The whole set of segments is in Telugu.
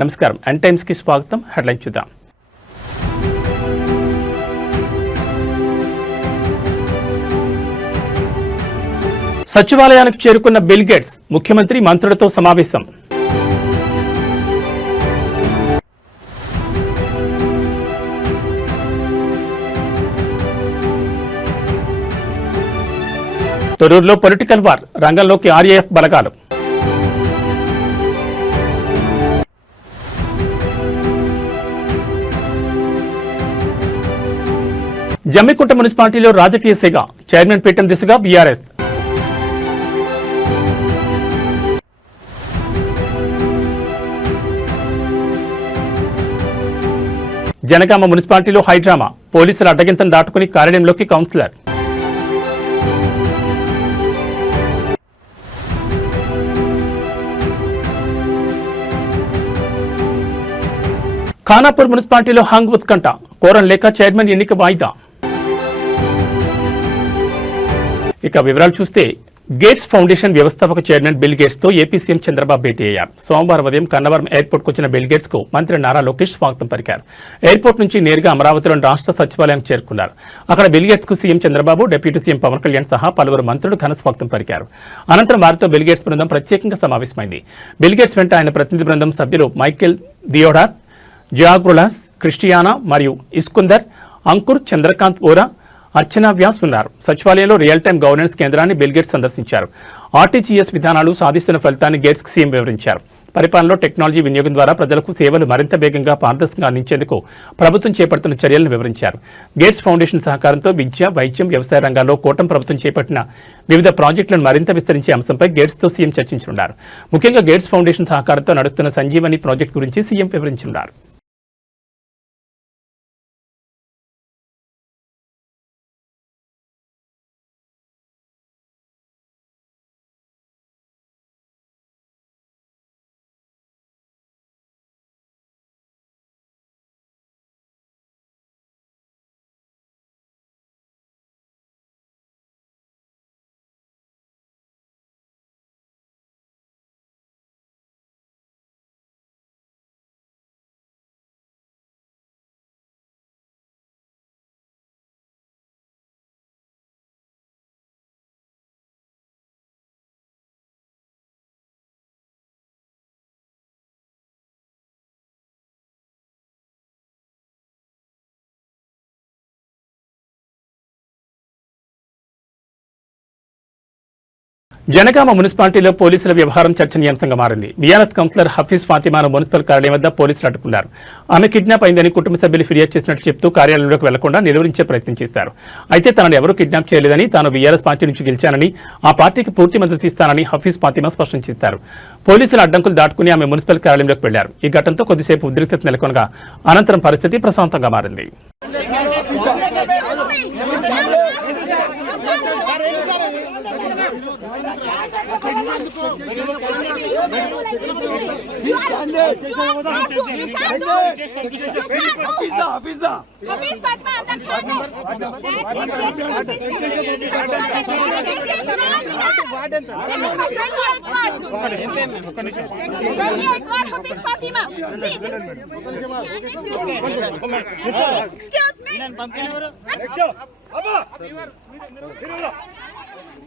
నమస్కారం, ఎన్ టైమ్స్ కి స్వాగతం. హెడ్లైన్ చూద్దాం. సచివాలయానికి చేరుకున్న బిల్ గేట్స్ ముఖ్యమంత్రి మంత్రులతో సమావేశం. తొర్రూరులో పొలిటికల్ వార్, రంగంలోకి ఆర్ఏఎఫ్ బలగాలు. జమ్మికుంట మున్సిపాలిటీలో రాజకీయ సెగ, చైర్మన్ పీఠం దిశగా బీఆర్ఎస్. జనగామ మున్సిపాలిటీలో హైడ్రామా, పోలీసుల అడ్డగింతను దాటుకుని కార్యాలయంలోకి కౌన్సిలర్. ఖానాపూర్ మున్సిపాలిటీలో హంగ్ ఉత్కంఠ, కోరం లేక చైర్మన్ ఎన్నిక వాయిదా. ఇక వివరాలు చూస్తే, గేట్స్ ఫౌండేషన్ వ్యవస్థాపక చైర్మన్ బిల్ గేట్స్ తో ఏపీ సీఎం చంద్రబాబు భేటీ అయ్యారు. సోమవారం ఉదయం కన్నవరం ఎయిర్పోర్ట్ కు వచ్చిన బిల్ గేట్స్ కు మంత్రి నారా లోకేష్ స్వాగతం పలికారు. ఎయిర్పోర్ట్ నుంచి నేరుగా అమరావతిలోని రాష్ట్ర సచివాలయానికి చేరుకున్నారు. అక్కడ బిల్ గేట్స్ కు CM Chandrababu, deputy CM Pawan Kalyan సహా పలువురు మంత్రులు ఘన స్వాగతం పలికారు. అనంతరం వారితో బిల్ గేట్స్ బృందం ప్రత్యేకంగా సమావేశమైంది. బిల్ గేట్స్ వెంట ఆయన ప్రతినిధి బృందం సభ్యులు మైకేల్ దియోడార్, జియాగ్రులాస్, క్రిస్టియానా మరియు ఇస్కుందర్, అంకుర్, చంద్రకాంత్ ఓరా, అర్చనా వ్యాస్ ఉన్నారు. సచివాలయంలో రియల్ టైమ్ గవర్నెన్స్ కేంద్రాన్ని బిల్ గేట్స్ సందర్శించారు. ఆర్టీజీఎస్ విధానాలు సాధిస్తున్న ఫలితాన్ని గేట్స్ సీఎం వివరించారు. పరిపాలనలో టెక్నాలజీ వినియోగం ద్వారా ప్రజలకు సేవలు మరింత వేగంగా పారదర్శకంగా అందించేందుకు ప్రభుత్వం చేపడుతున్న చర్యలను వివరించారు. గేట్స్ ఫౌండేషన్ సహకారంతో విద్య, వైద్యం, వ్యవసాయ రంగాల్లో కూటమి ప్రభుత్వం చేపట్టిన వివిధ ప్రాజెక్టులను మరింత విస్తరించే అంశంపై గేట్స్తో సీఎం చర్చించనున్నారు. ముఖ్యంగా గేట్స్ ఫౌండేషన్ సహకారంతో నడుస్తున్న సంజీవని ప్రాజెక్టు గురించి సీఎం వివరించనున్నారు. జనగామ మున్సిపాలిటీలో పోలీసుల వ్యవహారం చర్చనీయాంశంగా మారింది. బీఆర్ఎస్ కౌన్సిలర్ హఫీజ్ ఫాతిమాను మున్సిపల్ కార్యాలయం వద్ద పోలీసులు అడ్డుకున్నారు. ఆమె కిడ్నాప్ అయిందని కుటుంబ సభ్యులు ఫిర్యాదు చేసినట్లు చెప్తూ కార్యాలయంలోకి వెళ్లకుండా నిలువరించే ప్రయత్నం చేశారు. అయితే తనను ఎవరూ కిడ్నాప్ చేయలేదని, తాను బీఆర్ఎస్ పార్టీ నుంచి గెలిచానని, ఆ పార్టీకి పూర్తి మద్దతు ఇస్తానని హఫీజ్ ఫాతిమా స్పష్టం చేశారు. పోలీసుల అడ్డంకులు దాటుకుని ఆమె మున్సిపల్ కార్యాలయంలోకి వెళ్లారు. ఈ ఘటనతో కొద్దిసేపు ఉద్రిక్తత నెలకొనగా అనంతరం పరిస్థితి ప్రశాంతంగా మారింది.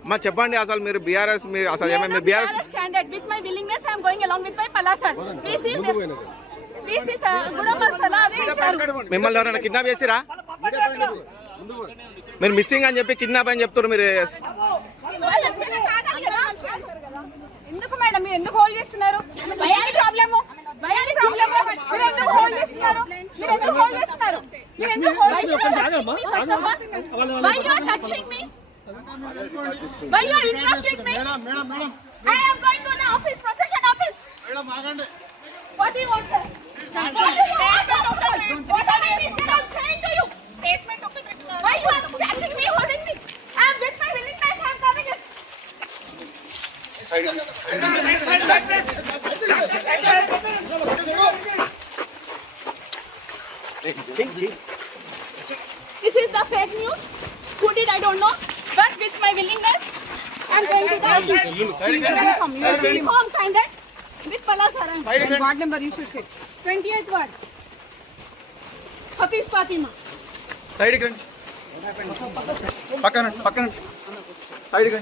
మా చెప్పండి, అసలు మీరు బీఆర్ఎస్ అసలు ఏమైనా BRS candidate with my willingness I am going along with my Palasan. This is మిమ్మల్ని ఎవరైనా కిడ్నాప్ చేసిరా? మీరు మిస్సింగ్ అని చెప్పి కిడ్నాప్ అని చెప్తారు. మీరు ఎందుకు మేడం, మీరు ఎందుకు హోల్డ్ చేస్తున్నారు? ప్రాబ్లమ్ మీరు ఎందుకు హోల్డ్ చేస్తున్నారు? మీరు ఎందుకు హోల్డ్ చేస్తున్నారు? మీరు ఎందుకు హోల్డ్ చేస్తున్నారు? Why you are touching me? Why you are interested me? I am going to the office, procession office. Madam, agande. What do you want, sir? What do you want? What are you saying to you? Statement of the criminal. Why you are touching me, holding me? I am with my willingness. I am coming. This is the fake news. Who did I don't know. But with my willingness, I am going to the office. Uniform candidate with वाला सारा ward number you should say 28th ward Hafeez Fatima side కి పక్కన పక్కన సైడ్ కి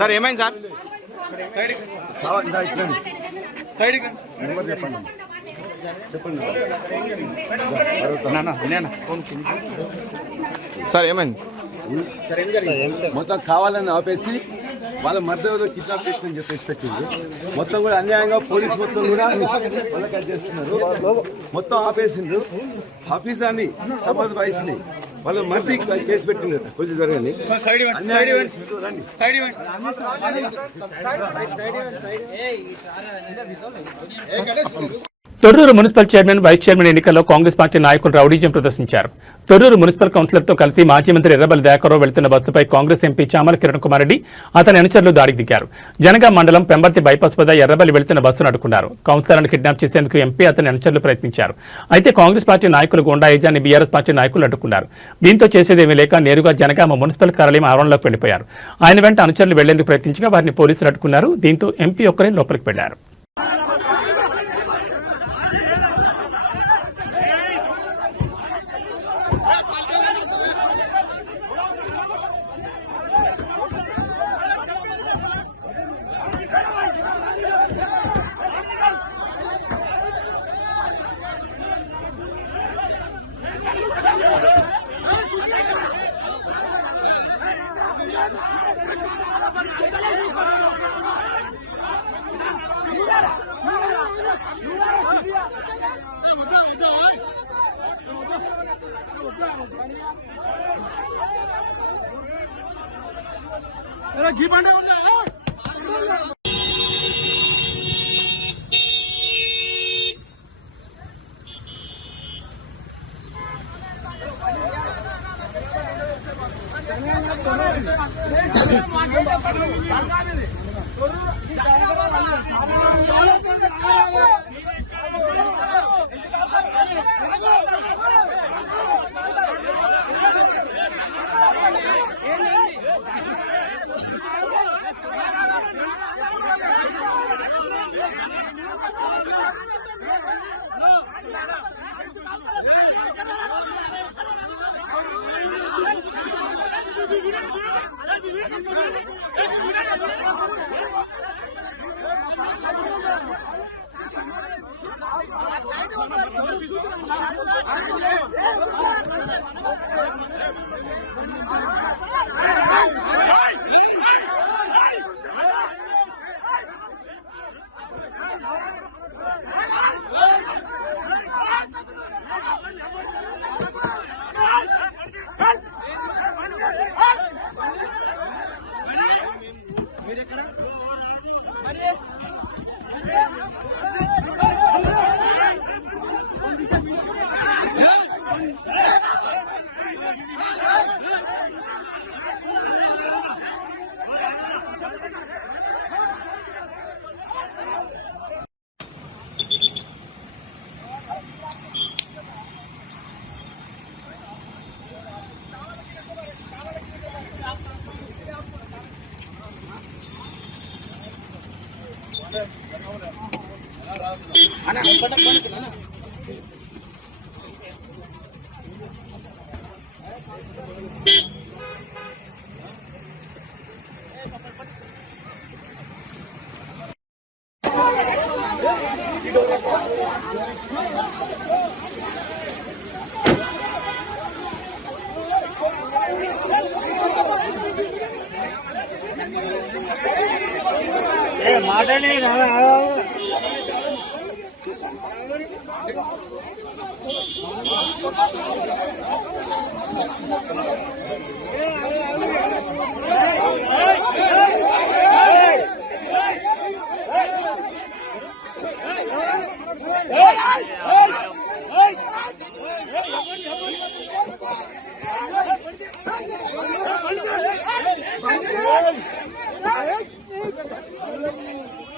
సార్ ఏమైంది సార్ సైడ్ సార్ ఏమైంది మొత్తం కావాలని ఆపేసి వాళ్ళ మధ్య కిడ్నాప్ చేసిందని చెప్పేసి పెట్టింది. మొత్తం కూడా అన్యాయంగా పోలీసు మొత్తం కూడా వాళ్ళకి అది చేస్తున్నారు. మొత్తం ఆపేసిండ్రు. హఫీజ్ అని సమాజ్ వైఫ్ ని వాళ్ళ మధ్య కేసు పెట్టిండ్రు. కొంచెం జరగండి. Torrur municipal chairman vice chairman ఎన్నికల్లో కాంగ్రెస్ పార్టీ నాయకులు రౌడీజం ప్రదర్శించారు. తొర్రూరు మున్సిపల్ కౌన్సిలర్తో కలిసి మాజీ మంత్రి ఎర్రబెల్లి దయాకర్రావు వెళ్తున్న బస్సుపై కాంగ్రెస్ ఎంపీ చామల కిరణ్ కుమార్ రెడ్డి అతని అనుచరులు దాడికి దిగారు. జనగాం మండలం పెంబర్తి బైపాస్ వద్ద ఎర్రబెల్లి వెళ్తున్న బస్సును అడ్డుకున్నారు. కౌన్సిలర్ను కిడ్నాప్ చేసేందుకు ఎంపీ అతని అనుచరులు ప్రయత్నించారు. అయితే కాంగ్రెస్ పార్టీ నాయకులు గుండా యజాన్ని బీఆర్ఎస్ పార్టీ నాయకులు అడ్డుకున్నారు. దీంతో చేసేదేమీ లేక నేరుగా జనగామ మున్సిపల్ కార్యాలయం ఆవరణలోకి వెళ్లిపోయారు. ఆయన వెంట అనుచరులు వెళ్లేందుకు ప్రయత్నించగా వారిని పోలీసులు అడ్డుకున్నారు. దీంతో ఎంపీ ఒక్కరే లోపలికి వెళ్లారు.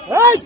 Hey!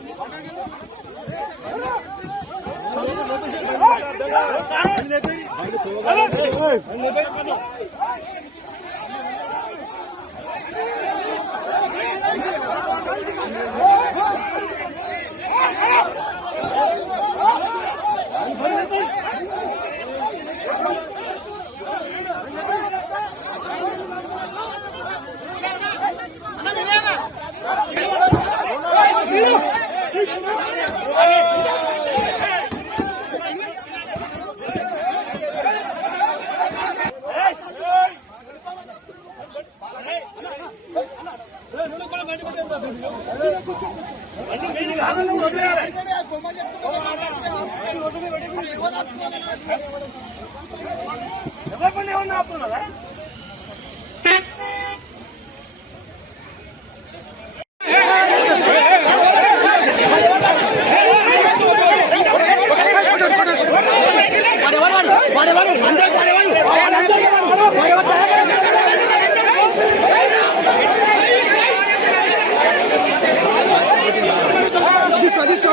తీసుకో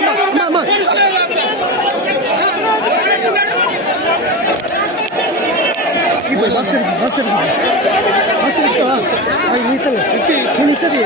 అమ్మా భాస్కర్ నేను ఇస్తుంది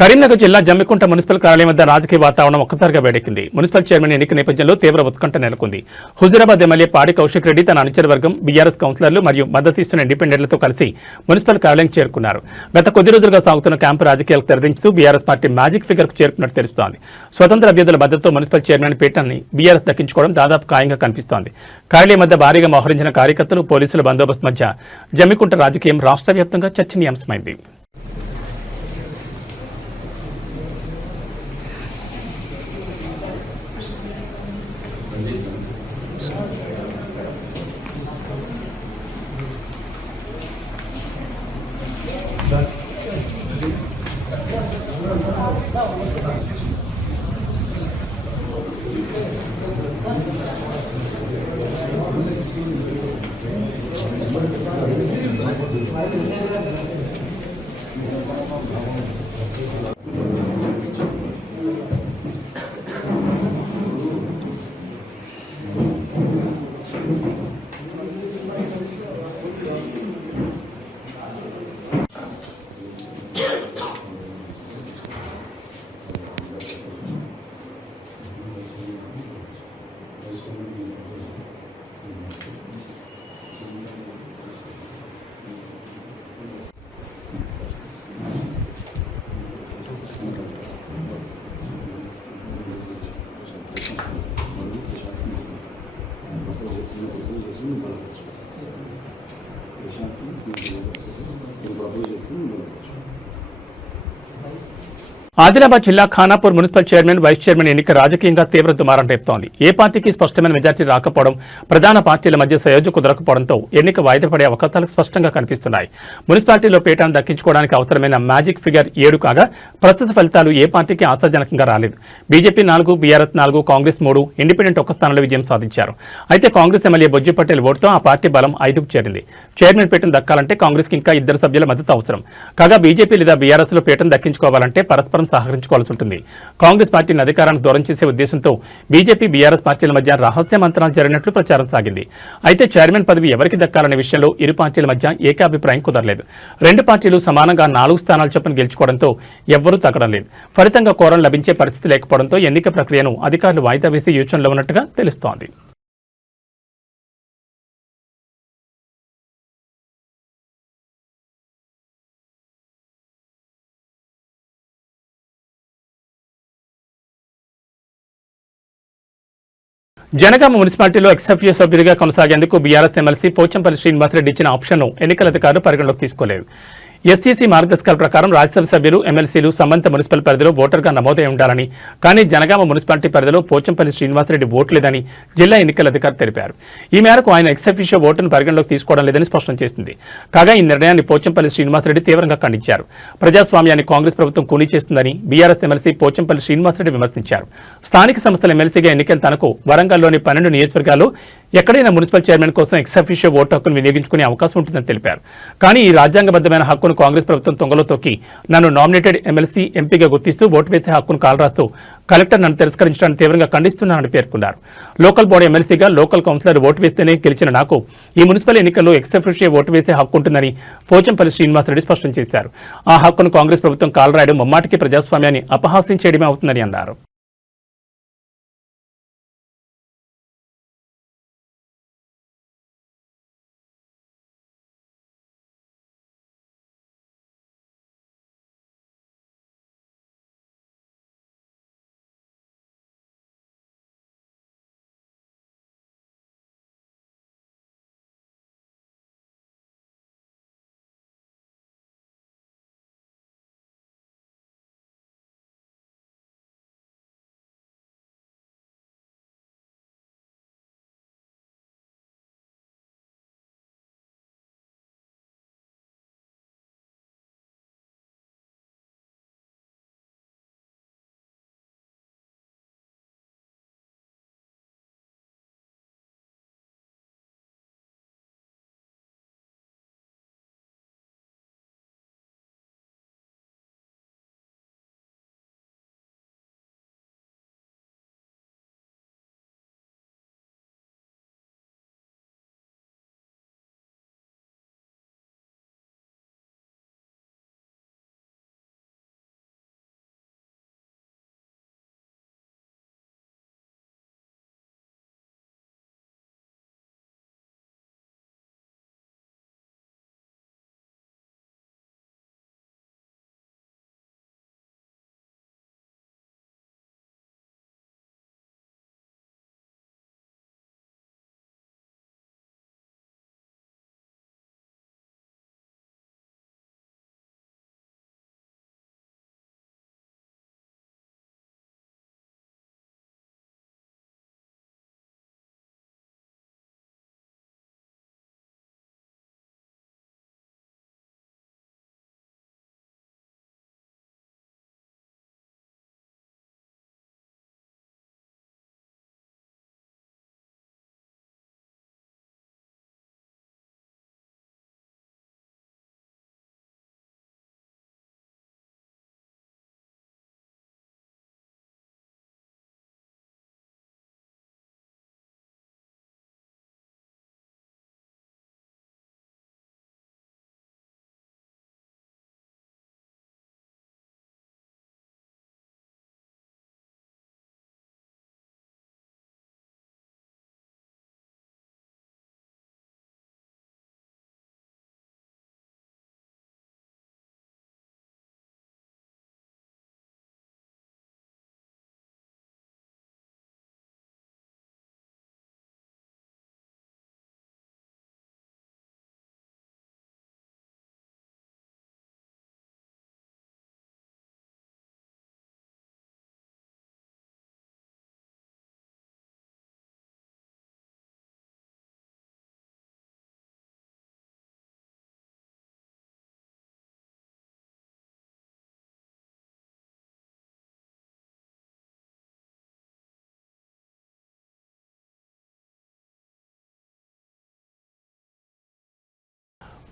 కరీంనగర్ జిల్లా జమ్మికుంట మున్సిపల్ కార్యాలయం వద్ద రాజకీయ వాతావరణం ఒక్కసారిగా వేడెక్కింది. మున్సిపల్ చైర్మన్ ఎన్నిక నేపథ్యంలో తీవ్ర ఉత్కంఠ నెలకొంది. హుజూరాబాద్ ఎమ్మెల్యే పాడి కౌశిక్ రెడ్డి తన అనుచర వర్గం బీఆర్ఎస్ కౌన్సిలర్లు మరియు మద్దతిస్తున్న ఇండిపెండెంట్లతో కలిసి మున్సిపల్ కార్యాలయం చేరుకున్నారు. గత కొద్ది రోజులుగా సాగుతున్న క్యాంపు రాజకీయాలకు తెరదించుతూ బీఆర్ఎస్ పార్టీ మ్యాజిక్ ఫిగర్ కు చేరుకున్నట్టు తెలుస్తోంది. స్వతంత్ర అభ్యర్థుల మద్దతుతో మున్సిపల్ చైర్మన్ పీఠాన్ని బీఆర్ఎస్ దక్కించుకోవడం దాదాపు ఖాయంగా కనిపిస్తోంది. కార్యాలయం వద్ద భారీగా మోహరించిన కార్యకర్తలు, పోలీసుల బందోబస్తు మధ్య జమ్మికుంట రాజకీయం రాష్ట్ర వ్యాప్తంగా చర్చనీయాంశమైంది. ఆదిలాబాద్ జిల్లా Khanapur municipal chairman vice chairman ఎన్నిక రాజకీయంగా తీవ్ర దుమారం రేపుతోంది. ఏ పార్టీకి స్పష్టమైన మెజార్టీ రాకపోవడం, ప్రధాన పార్టీల మధ్య సయోధ్య కుదరకపోవడంతో ఎన్నిక వాయిదా పడే అవకాశాలు స్పష్టంగా కనిపిస్తున్నాయి. మున్సిపాలిటీలో పీఠాన్ని దక్కించుకోవడానికి అవసరమైన మ్యాజిక్ ఫిగర్ 7 కాగా ప్రస్తుత ఫలితాలు ఏ పార్టీకి ఆశాజనకంగా రాలేదు. బీజేపీ 4, బీఆర్ఎస్ 4, కాంగ్రెస్ 3, ఇండిపెండెంట్ 1 స్థానంలో విజయం సాధించారు. అయితే కాంగ్రెస్ ఎమ్మెల్యే బొజ్జి పటేల్ ఓటుతో ఆ పార్టీ బలం 5కు చేరింది. చైర్మన్ పీఠం దక్కాలంటే కాంగ్రెస్ కి ఇంకా 2 సభ్యుల మద్దతు అవసరం. కాగా బీజేపీ లేదా బీఆర్ఎస్ లో పీఠం దక్కించుకోవాలంటే పరస్పరం సహకరించుకోవాల్సి ఉంటుంది. కాంగ్రెస్ పార్టీని అధికారానికి దూరం చేసే ఉద్దేశంతో బీజేపీ బీఆర్ఎస్ పార్టీల మధ్య రహస్య మంత్రాలు జరిగినట్లు ప్రచారం సాగింది. అయితే చైర్మన్ పదవి ఎవరికి దక్కాలనే విషయంలో ఇరు పార్టీల మధ్య ఏకాభిప్రాయం కుదరలేదు. 2 పార్టీలు సమానంగా 4 స్థానాలు చొప్పున గెలుచుకోవడంతో ఎవ్వరూ తగ్గడం లేదు. ఫలితంగా కోరం లభించే పరిస్థితి లేకపోవడంతో ఎన్నిక ప్రక్రియను అధికారులు వాయిదా వేసే యోచనలో ఉన్నట్టుగా తెలుస్తోంది. జనగామ మున్సిపాలిటీలో ఎక్సెప్టివ్ సభ్యుడిగా కొనసాగేందుకు బీఆర్ఎస్ ఎమ్మెల్సీ పోచంపల్లి శ్రీనివాసరెడ్డి ఇచ్చిన ఆప్షన్ను ఎన్నికల అధికారులు పరిగణలోకి తీసుకోలేదు. ఎస్సీసీ మార్గదర్శకాల ప్రకారం రాజ్యసభ సభ్యులు, ఎమ్మెల్సీలు సంబంధిత మున్సిపల్ పరిధిలో ఓటర్గా నమోదై ఉండాలని, కానీ జనగామ మున్సిపాలిటీ పరిధిలో పోచంపల్లి శ్రీనివాసరెడ్డి ఓటు లేదని జిల్లా ఎన్నికల అధికారి తెలిపారు. ఈ మేరకు ఆయన ఎక్సెఫిషియో ఓటును పరిగణలోకి తీసుకోవడం లేదని స్పష్టం చేసింది. కాగా ఈ నిర్ణయాన్ని పోచంపల్లి శ్రీనివాసరెడ్డి తీవ్రంగా ఖండించారు. ప్రజాస్వామ్యాన్ని కాంగ్రెస్ ప్రభుత్వం కూలీ చేస్తుందని బీఆర్ఎస్ ఎమ్మెల్సీ పోచంపల్లి శ్రీనివాసరెడ్డి విమర్శించారు. స్థానిక సంస్థల ఎమ్మెల్సీగా ఎన్నికైన తనకు వరంగల్లోని 12 నియోజకవర్గాల్లో ఎక్కడైనా మున్సిపల్ చైర్మన్ కోసం ఎక్సెఫిషియో ఓటు హక్కును వినియోగించుకునే అవకాశం ఉంటుందని తెలిపారు. కానీ ఈ రాజ్యాంగబద్ధమైన హక్కును కాంగ్రెస్ ప్రభుత్వం తొంగలో తొక్కి నన్ను నామినేటెడ్ ఎమ్మెల్సీ, ఎంపీగా గుర్తిస్తూ ఓటు వేసే హక్కును కాలరాస్తూ కలెక్టర్ నన్ను తిరస్కరించడానికి తీవ్రంగా ఖండిస్తున్నానని పేర్కొన్నారు. లోకల్ బాడీ ఎమ్మెల్సీగా లోకల్ కౌన్సిలర్ ఓటు వేస్తేనే గెలిచిన నాకు ఈ మున్సిపల్ ఎన్నికల్లో ఎక్సెఫిషియో ఓటు వేసే హక్కు ఉంటుందని పోచంపల్లి శ్రీనివాసరెడ్డి స్పష్టం చేశారు. ఆ హక్కును కాంగ్రెస్ ప్రభుత్వం కాలరాయడం ముమ్మాటికి ప్రజాస్వామ్యాన్ని అపహాస్యం చేయడమే అవుతుందని అన్నారు.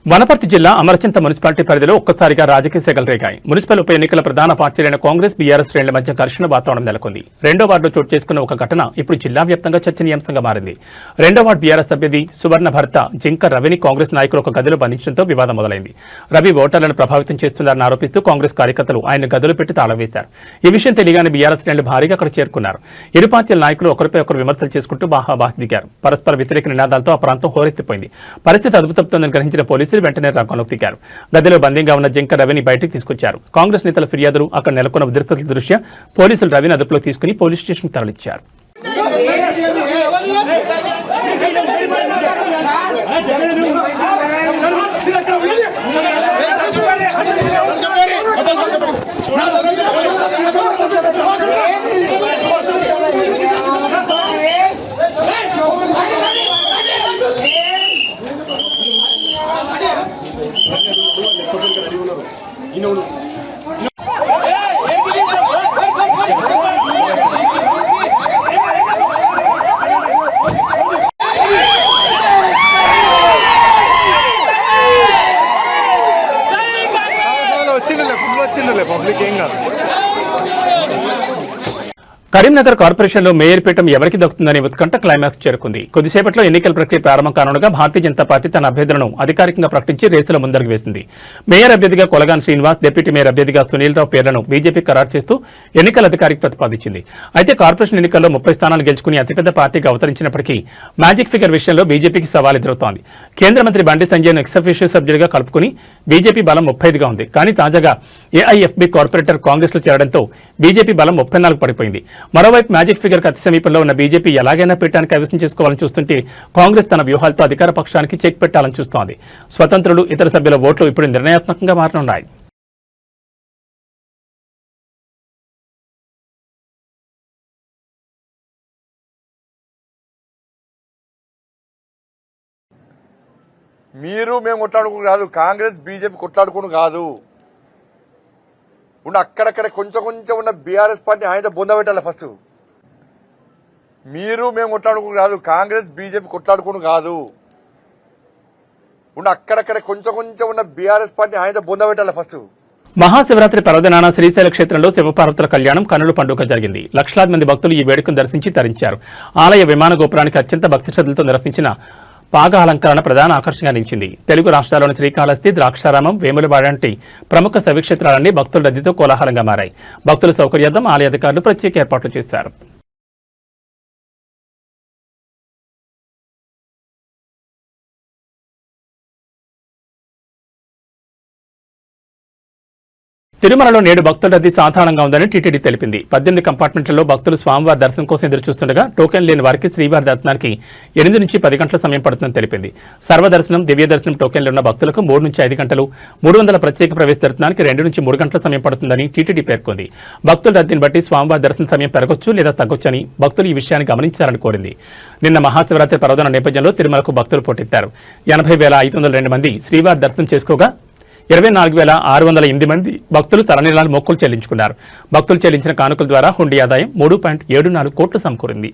వనపర్తి జిల్లా అమరచింత మున్సిపాలిటీ పరిధిలో ఒక్కసారిగా రాజకీయ సెగలు రేగాయి. మున్సిపల్ ఉప ఎన్నికల ప్రధాన పార్టీలైన కాంగ్రెస్ బీఆర్ఎస్ శ్రేణుల మధ్య ఘర్షణ వాతావరణం నెలకొంది. రెండో వార్డులో చోటు చేసుకున్న ఒక ఘటన ఇప్పుడు జిల్లా వ్యాప్తంగా చర్చనీయాంశంగా మారింది. రెండో వార్డు బీఆర్ఎస్ అభ్యర్థి సువర్ణ భర్త జింక రవిని కాంగ్రెస్ నాయకులు ఒక గదిలో బంధించడంతో వివాదం మొదలైంది. రవి ఓటర్లను ప్రభావితం చేస్తున్నారని ఆరోపిస్తూ కాంగ్రెస్ కార్యకర్తలు ఆయన గదిలో పెట్టి తాళం వేశారు. ఈ విషయం తెలియగానే బీఆర్ఎస్ శ్రేణులు భారీగా అక్కడ చేరుకున్నారు. ఇరు పార్టీల నాయకులు ఒకరిపై ఒకరు విమర్శలు చేసుకుంటూ బాహాబాహి దిగారు. పరస్పర వ్యతిరేక నినాదాలతో ఆ ప్రాంతం హోరెత్తిపోయింది. పరిస్థితి అదుపుతప్పుతోందని గ్రహించిన పోలీసులు వెంటనే రంగంలోకి దిగారు. గదిలో బందీగా ఉన్న జింక రవిని బయటికి తీసుకొచ్చారు. కాంగ్రెస్ నేతల ఫిర్యాదులు, అక్కడ నెలకొన్న ఉద్రిక్తతల దృష్ట్యా పోలీసులు రవిని అదుపులో తీసుకుని పోలీస్ స్టేషన్ తరలించారు. కరీంనగర్ కార్పొరేషన్లో మేయర్ పీఠం ఎవరికి దక్కుతుందనే ఉత్కంఠ క్లైమాక్స్ చేరుకుంది. కొద్దిసేపట్లో ఎన్నికల ప్రక్రియ ప్రారంభం కానుండగా భారతీయ జనతా పార్టీ తన అభ్యర్థులను అధికారికంగా ప్రకటించి రేసులో ముందరకు వేసింది. మేయర్ అభ్యర్థిగా కొలగాన్ శ్రీనివాస్, డిప్యూటీ మేయర్ అభ్యర్థిగా సునీల్ రావు పేర్లను బీజేపీ ఖరారు చేస్తూ ఎన్నికల అధికారికి ప్రతిపాదించింది. అయితే కార్పొరేషన్ ఎన్నికల్లో 30 స్థానాలు గెలుచుకుని అతిపెద్ద పార్టీగా అవతరించినప్పటికీ మ్యాజిక్ ఫిగర్ విషయంలో బీజేపీకి సవాల్ ఎదురవుతోంది. కేంద్ర మంత్రి బండి సంజయ్ను ఎక్స్-అఫీషియో సభ్యుడిగా కలుపుకుని బీజేపీ బలం 35గా ఉంది. కానీ తాజాగా ఏఐఎఫ్బీ కార్పొరేటర్ కాంగ్రెస్ లో చేరడంతో బీజేపీ బలం 34 పడిపోయింది. మరోవైపు మ్యాజిక్ ఫిగర్ అతి సమీపంలో ఉన్న బీజేపీ ఎలాగైనా పీఠాన్ని కైవసం చేసుకోవాలని చూస్తుంటే కాంగ్రెస్ తన వ్యూహాలతో అధికార పక్షానికి చెక్ పెట్టాలని చూస్తోంది. స్వతంత్రులు, ఇతర సభ్యుల ఓట్లు ఇప్పుడు నిర్ణయాత్మకంగా మారనున్నాయి. మీరు మేము కొట్లాడుకుని కాదు, కాంగ్రెస్ బీజేపీ కొట్లాడుకుని కాదు. ఉన్న అక్కడక్కడ కొంచెం ఉన్న బీఆర్ఎస్ పార్టీ ఆయన బొంద పెట్టాలి. ఫస్ట్ మీరు మేము కొట్లాడుకుని కాదు, కాంగ్రెస్ బీజేపీ కొట్లాడుకుని కాదు. ఉన్న అక్కడక్కడ కొంచెం ఉన్న బీఆర్ఎస్ పార్టీ ఆయన బొంద పెట్టాలి. ఫస్ట్ మహాశివరాత్రి పర్వదినాన శ్రీశైల క్షేత్రంలో శివపార్వతుల కళ్యాణం కన్నుల పండుగ జరిగింది. లక్షలాది మంది భక్తులు ఈ వేడుకను దర్శించి తరించారు. ఆలయ విమాన గోపురానికి అత్యంత భక్తి శ్రద్ధలతో నిర్వహించిన పాగ అలంకరణ ప్రధాన ఆకర్షణగా నిలిచింది. తెలుగు రాష్ట్రాల్లోని శ్రీకాళహస్తి, ద్రాక్షారామం, వేములవాడ వంటి ప్రముఖ శైవక్షేత్రాలన్నీ భక్తుల రద్దీతో కోలాహలంగా మారాయి. భక్తుల సౌకర్యార్థం ఆలయ అధికారులు ప్రత్యేక ఏర్పాట్లు చేశారు. తిరుమలలో నేడు భక్తుల రద్దీ సాధారణంగా ఉందని టీటీడీ తెలిపింది. 18 కంపార్ట్మెంట్లలో భక్తులు స్వామివారి దర్శనం కోసం ఎదురుచూస్తుండగా టోకెన్ లేని వారికి శ్రీవారి దర్శనానికి 8 నుంచి 10 గంటల సమయం పడుతుందని తెలిపింది. సర్వదర్శనం, దివ్య దర్శనం టోకెన్లు ఉన్న భక్తులకు 3 నుంచి 5 గంటలు, 300 ప్రత్యేక ప్రవేశ దర్శనానికి 2 నుంచి 3 గంటల సమయం పడుతుందని టీటీడీ పేర్కొంది. భక్తుల రద్దీని బట్టి స్వామివారి దర్శన సమయం పెరగొచ్చు లేదా తగ్గొచ్చని భక్తులు ఈ విషయాన్ని గమనించాలని కోరింది. నిన్న మహాశివరాత్రి పర్వదిన నేపథ్యంలో తిరుమలకు భక్తులు పోటెత్తారు. 80,502 మంది శ్రీవారి దర్శనం చేసుకోగా 24,608 మంది భక్తులు తలనీలాలు మొక్కులు చెల్లించుకున్నారు. భక్తులు చెల్లించిన కానుకల ద్వారా హుండీ ఆదాయం 3.74 కోట్లు సమకూరింది.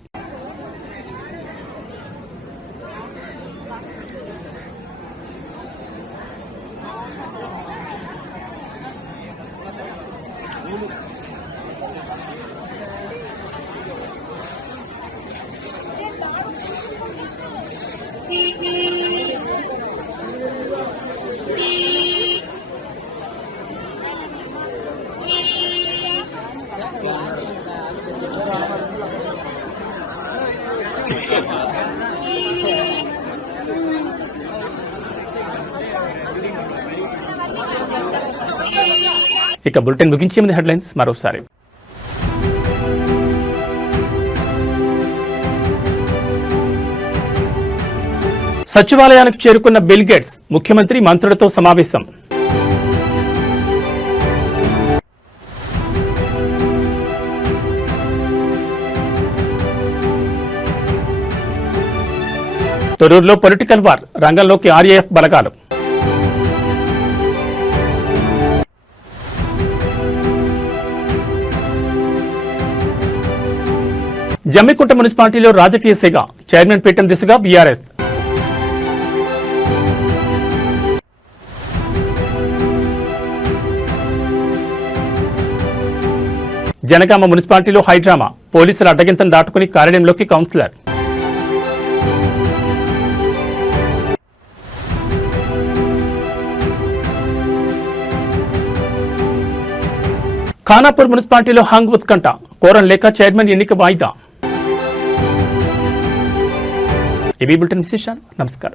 ఇక బులెటిన్ ముగించే ముందు హెడ్లైన్స్ మరోసారి. సచివాలయానికి చేరుకున్న బిల్ గేట్స్, ముఖ్యమంత్రి మంత్రులతో సమావేశం. తొర్రూరులో పొలిటికల్ వార్, రంగంలోకి ఆర్ఏఎఫ్ బలగాలు. జమ్మికుంట మున్సిపాలిటీలో రాజకీయ సెగ, చైర్మన్ పీఠం దిశగా బీఆర్ఎస్. జనగామ మున్సిపాలిటీలో హైడ్రామా, పోలీసుల అడ్డగింతను దాటుకుని కార్యాలయంలోకి కౌన్సిలర్. ఖానాపూర్ మున్సిపాలిటీలో హంగ్ ఉత్కంఠ, కోరం లేక చైర్మన్ ఎన్నిక వాయిదా. ఇవి బులెటిన్ విశేషాలు. నమస్కారం.